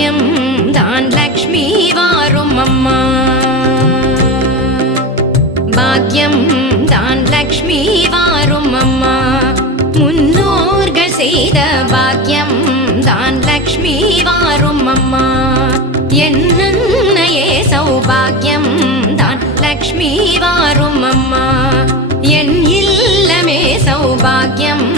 பாக்யம் தான் லக்ஷ்மி வாரும் அம்மா. பாக்யம் தான் லக்ஷ்மி வாரும் அம்மா. முன்னோர்கள் செய்த பாக்யம் தான் லக்ஷ்மி வாரும் அம்மா. என்னையே சௌபாகியம் தான் லக்ஷ்மி வாரும் அம்மா. என் இல்லமே சௌபாகியம்